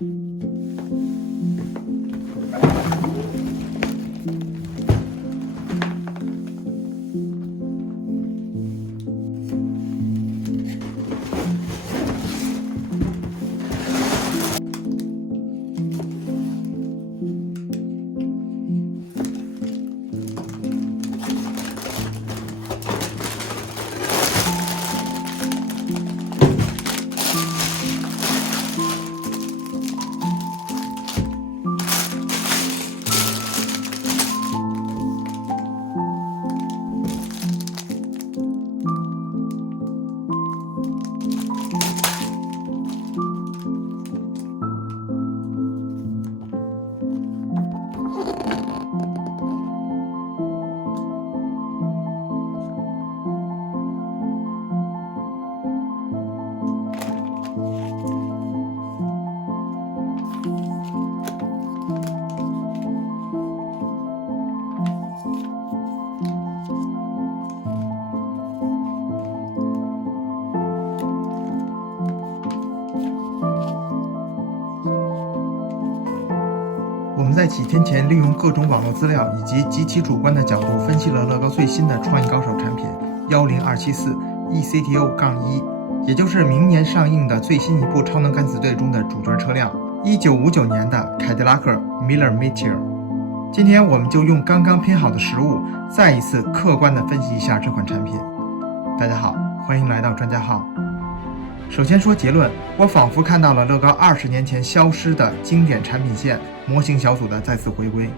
我们在几天前利用各种网络资料以及极其主观的角度分析了乐高最新的创意高手产品10274 ECTO-1，也就是明年上映的最新一部超能敢死队中的主角车辆1959年的凯迪拉克 Miller Meteor。今天我们就用刚刚拼好的实物，再一次客观地分析一下这款产品。大家好，欢迎来到专家号。首先说结论，我仿佛看到了乐高20年前消失的经典产品线模型小组的再次回归。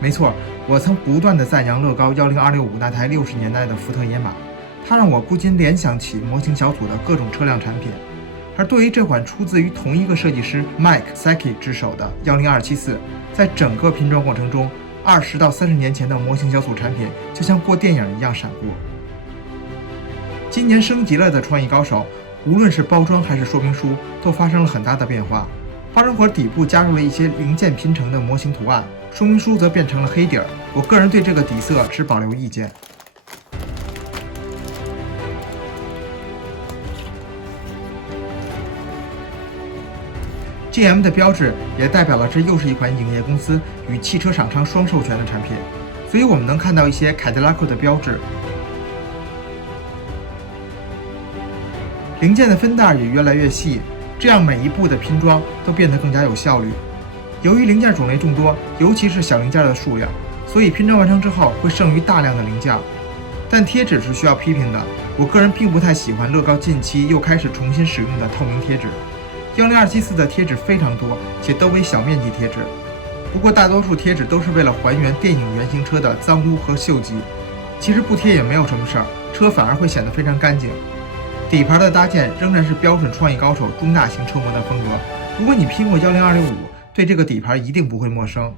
没错，我曾不断地赞扬乐高10265那台60年代的福特野马，它让我不禁联想起模型小组的各种车辆产品。而对于这款出自于同一个设计师 Mike Saki 之手的10274，在整个拼装过程中，20到30年前的模型小组产品就像过电影一样闪过。今年升级了的创意高手，无论是包装还是说明书，都发生了很大的变化。包装盒底部加入了一些零件拼成的模型图案，说明书则变成了黑底儿。我个人对这个底色持保留意见。GM 的标志也代表了这又是一款影业公司与汽车厂商双授权的产品，所以我们能看到一些凯迪拉克的标志。零件的分袋也越来越细，这样每一步的拼装都变得更加有效率。由于零件种类众多，尤其是小零件的数量，所以拼装完成之后会剩余大量的零件。但贴纸是需要批评的，我个人并不太喜欢乐高近期又开始重新使用的透明贴纸。10274的贴纸非常多，且都为小面积贴纸。不过大多数贴纸都是为了还原电影原型车的脏污和锈迹，其实不贴也没有什么事儿，车反而会显得非常干净。底盘的搭建仍然是标准创意高手中大型车模的风格。如果你拼过10265，对这个底盘一定不会陌生。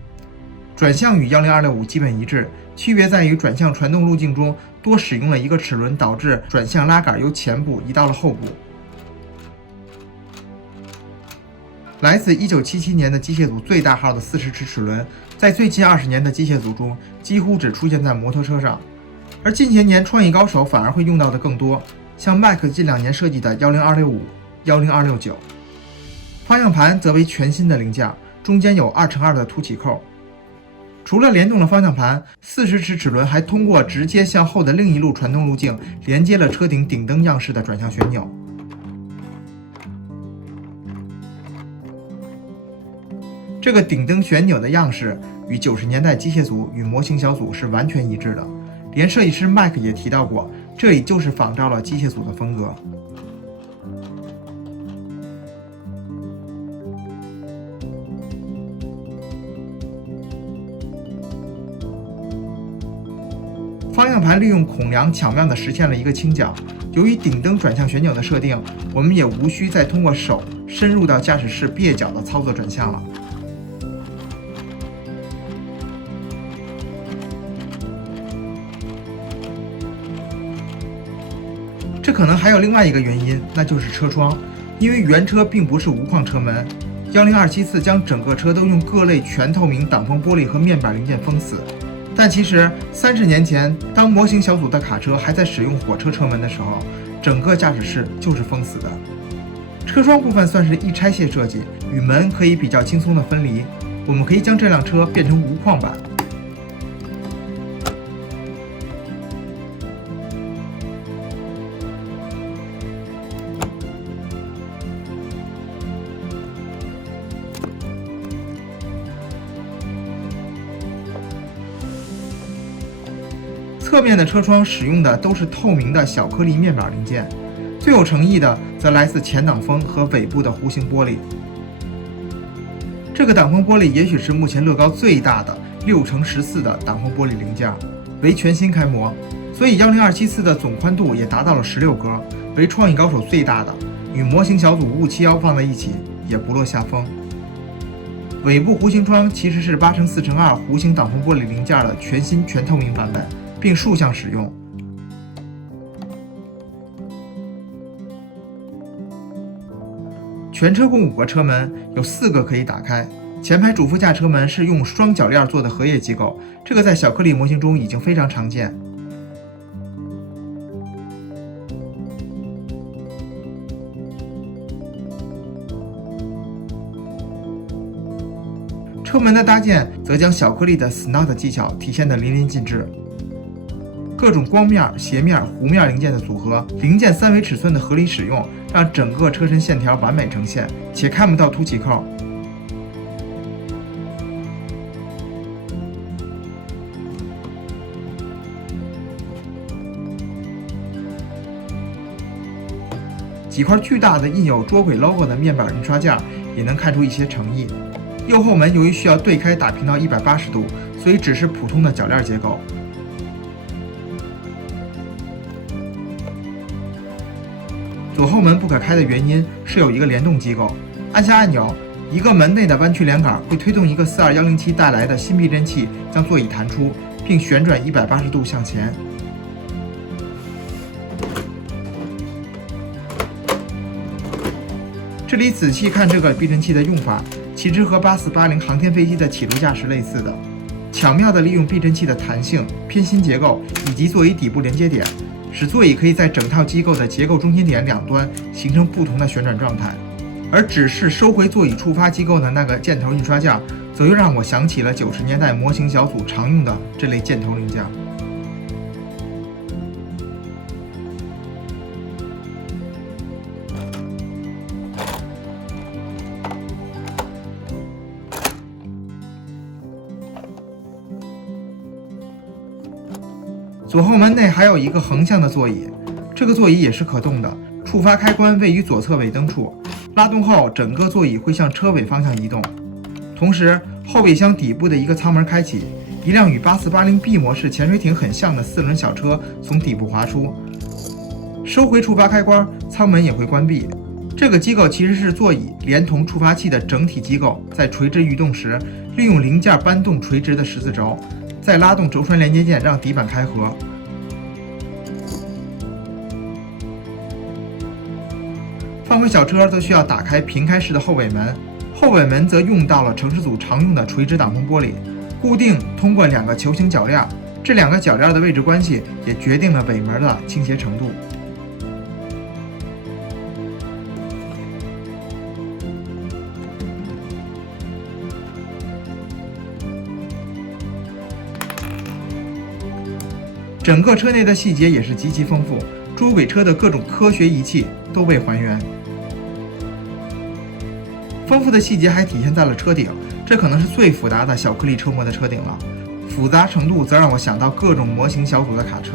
转向与10265基本一致，区别在于转向传动路径中多使用了一个齿轮，导致转向拉杆由前部移到了后部。来自1977年的机械组最大号的40齿齿轮，在最近20年的机械组中几乎只出现在摩托车上，而近些年创意高手反而会用到的更多，像麦克近2年设计的10265、10269。方向盘则为全新的零件，中间有2×2的凸起扣。除了联动了方向盘，40齿齿轮还通过直接向后的另一路传动路径，连接了车顶顶灯样式的转向旋钮。这个顶灯旋钮的样式与90年代机械组与模型小组是完全一致的，连设计师麦克也提到过，这里就是仿照了机械组的风格。方向盘利用孔梁巧妙地实现了一个倾角。由于顶灯转向旋钮的设定，我们也无需再通过手深入到驾驶室蹩脚的操作转向了。这可能还有另外一个原因，那就是车窗。因为原车并不是无框车门，10274将整个车都用各类全透明挡风玻璃和面板零件封死。但其实30年前，当模型小组的卡车还在使用火车车门的时候，整个驾驶室就是封死的。车窗部分算是一拆卸设计，与门可以比较轻松的分离。我们可以将这辆车变成无框版。侧面的车窗使用的都是透明的小颗粒面板零件，最有诚意的则来自前挡风和尾部的弧形玻璃。这个挡风玻璃也许是目前乐高最大的6×14的挡风玻璃零件，为全新开模，所以10274的总宽度也达到了16格，为创意高手最大的，与模型小组571放在一起也不落下风。尾部弧形窗其实是8×4×2弧形挡风玻璃零件的全新全透明版本，并竖向使用。全车共5个车门，有4个可以打开。前排主副驾车门是用双铰链做的荷叶机构，这个在小颗粒模型中已经非常常见。车门的搭建则将小颗粒的 SNOT 技巧体现得淋漓尽致。各种光面、斜面、弧面零件的组合，零件3维尺寸的合理使用，让整个车身线条完美呈现，且看不到凸起扣。几块巨大的印有捉鬼 logo 的面板印刷件也能看出一些诚意。右后门由于需要对开打平到180度，所以只是普通的铰链结构。左后门不可开的原因是有一个联动机构，按下按钮，一个门内的弯曲连杆会推动一个42107带来的新避震器，将座椅弹出，并旋转180度向前。这里仔细看这个避震器的用法，其实和8480航天飞机的起落架是类似的，巧妙地利用避震器的弹性、偏心结构以及座椅底部连接点，使座椅可以在整套机构的结构中心点两端形成不同的旋转状态。而只是收回座椅触发机构的那个箭头印刷件，则又让我想起了90年代模型小组常用的这类箭头零件。左后门内还有一个横向的座椅，这个座椅也是可动的，触发开关位于左侧尾灯处，拉动后整个座椅会向车尾方向移动。同时，后备箱底部的一个舱门开启，一辆与8480B 模式潜水艇很像的4轮小车从底部滑出，收回触发开关，舱门也会关闭。这个机构其实是座椅连同触发器的整体机构，在垂直移动时，利用零件搬动垂直的十字轴，再拉动轴承连接键让底板开合。放回小车则需要打开平开式的后尾门，后尾门则用到了城市组常用的垂直挡风玻璃，固定通过2个球形铰链，这2个铰链的位置关系也决定了尾门的倾斜程度。整个车内的细节也是极其丰富，捉鬼车的各种科学仪器都被还原。丰富的细节还体现在了车顶，这可能是最复杂的小颗粒车模的车顶了，复杂程度则让我想到各种模型小组的卡车。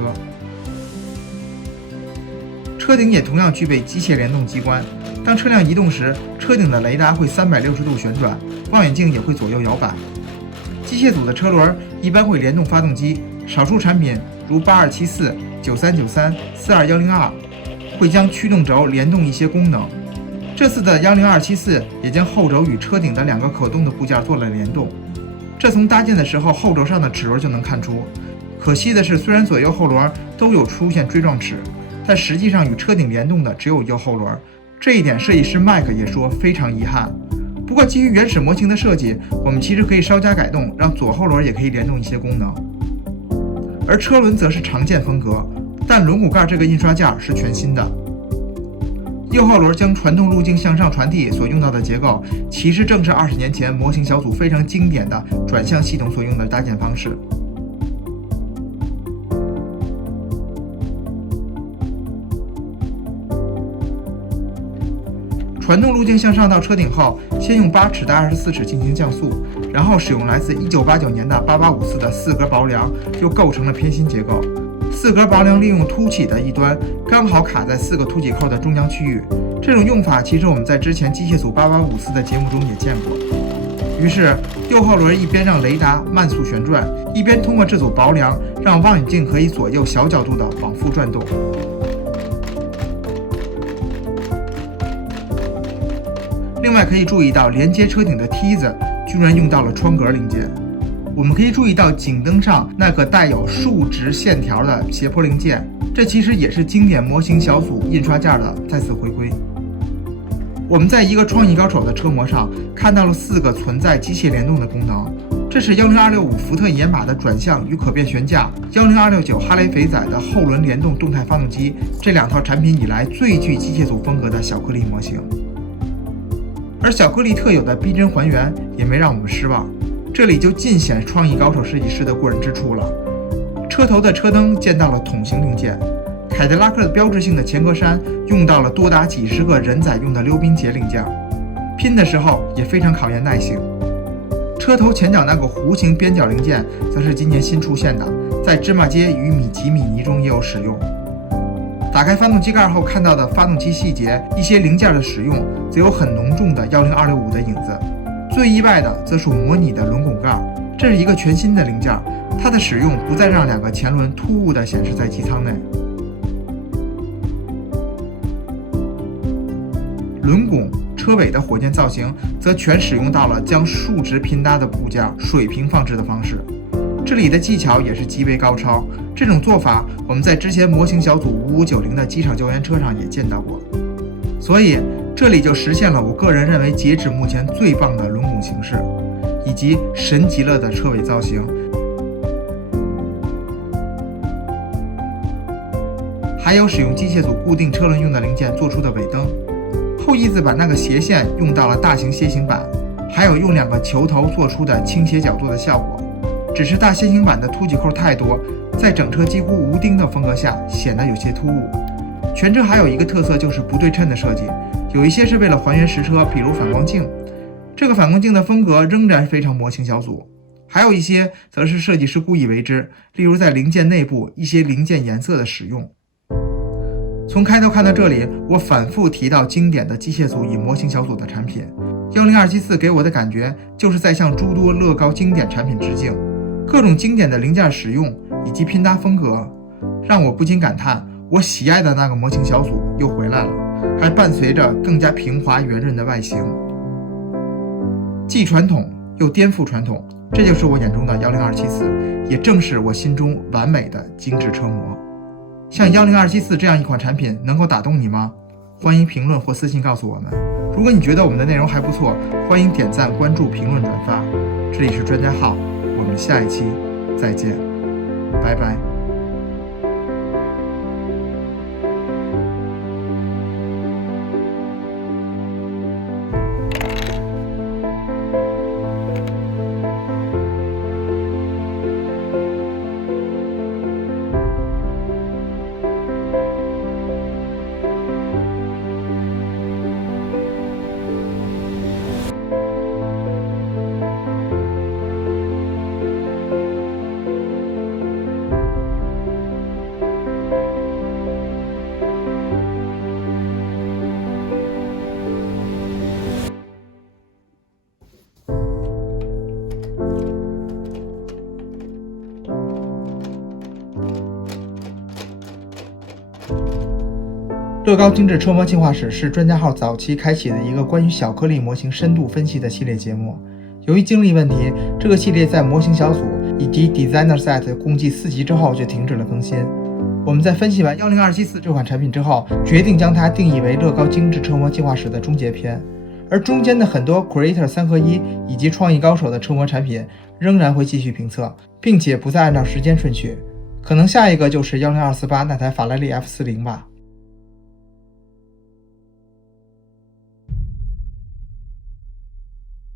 车顶也同样具备机械联动机关，当车辆移动时，车顶的雷达会360度旋转，望远镜也会左右摇摆。机械组的车轮一般会联动发动机，少数产品如8274、9393、42102会将驱动轴联动一些功能。这次的10274也将后轴与车顶的2个可动的部件做了联动，这从搭建的时候后轴上的齿轮就能看出。可惜的是，虽然左右后轮都有出现锥状齿，但实际上与车顶联动的只有右后轮，这一点设计师麦克也说非常遗憾。不过基于原始模型的设计，我们其实可以稍加改动，让左后轮也可以联动一些功能。而车轮则是常见风格，但轮毂盖这个印刷件是全新的。6号轮将传动路径向上传递所用到的结构，其实正是20年前模型小组非常经典的转向系统所用的搭建方式。传动路径向上到车顶后，先用8齿的24齿进行降速，然后使用来自1989年的8854的4格薄梁，又构成了偏心结构。4格薄梁利用凸起的一端，刚好卡在4个凸起扣的中央区域。这种用法其实我们在之前机械组8854的节目中也见过。于是6号轮一边让雷达慢速旋转，一边通过这组薄梁让望远镜可以左右小角度的往复转动。另外可以注意到，连接车顶的梯子居然用到了窗格零件。我们可以注意到颈灯上那个带有竖直线条的斜坡零件，这其实也是经典模型小组印刷件的再次回归。我们在一个创意高手的车模上看到了4个存在机械联动的功能，这是10265福特野马的转向与可变悬架，10269哈雷肥仔的后轮联动动态发动机，这2套产品以来最具机械组风格的小颗粒模型。而小颗粒特有的逼真还原也没让我们失望，这里就尽显创意高手设计师的过人之处了。车头的车灯见到了筒形零件，凯迪拉克的标志性的前格栅用到了多达几十个人载用的溜冰结零件，拼的时候也非常考验耐性。车头前角那个弧形边角零件则是今年新出现的，在芝麻街与米奇米妮中也有使用。打开发动机盖后看到的发动机细节，一些零件的使用则有很浓重的10265的影子。最意外的则是模拟的轮拱盖，这是一个全新的零件，它的使用不再让2个前轮突兀地显示在机舱内。轮拱、车尾的火箭造型则全使用到了将竖直拼搭的部件水平放置的方式，这里的技巧也是极为高超。这种做法我们在之前模型小组5590的机场救援车上也见到过，所以这里就实现了我个人认为截止目前最棒的轮拱形式，以及神极了的车尾造型，还有使用机械组固定车轮用的零件做出的尾灯。后翼子板那个斜线用到了大型楔形板，还有用2个球头做出的倾斜角度的效果。只是大楔形板的凸起扣太多，在整车几乎无钉的风格下显得有些突兀。全车还有一个特色就是不对称的设计，有一些是为了还原实车，比如反光镜。这个反光镜的风格仍然非常模型小组，还有一些则是设计师故意为之，例如在零件内部一些零件颜色的使用。从开头看到这里，我反复提到经典的机械组与模型小组的产品，10274给我的感觉就是在向诸多乐高经典产品致敬。各种经典的零件使用以及拼搭风格，让我不禁感叹，我喜爱的那个模型小组又回来了，还伴随着更加平滑圆润的外形。既传统又颠覆传统，这就是我眼中的10274，也正是我心中完美的精致车模。像10274这样一款产品能够打动你吗？欢迎评论或私信告诉我们。如果你觉得我们的内容还不错，欢迎点赞、关注、评论、转发。这里是专家号，我们下一期再见，拜拜。乐高精致车模进化史是专家号早期开启的一个关于小颗粒模型深度分析的系列节目。由于精力问题，这个系列在模型小组以及 Designer Set 共计4集之后就停止了更新。我们在分析完10274这款产品之后，决定将它定义为乐高精致车模进化史的终结篇。而中间的很多 Creator 3合1以及创意高手的车模产品仍然会继续评测，并且不再按照时间顺序。可能下一个就是10248那台法拉利 F40吧。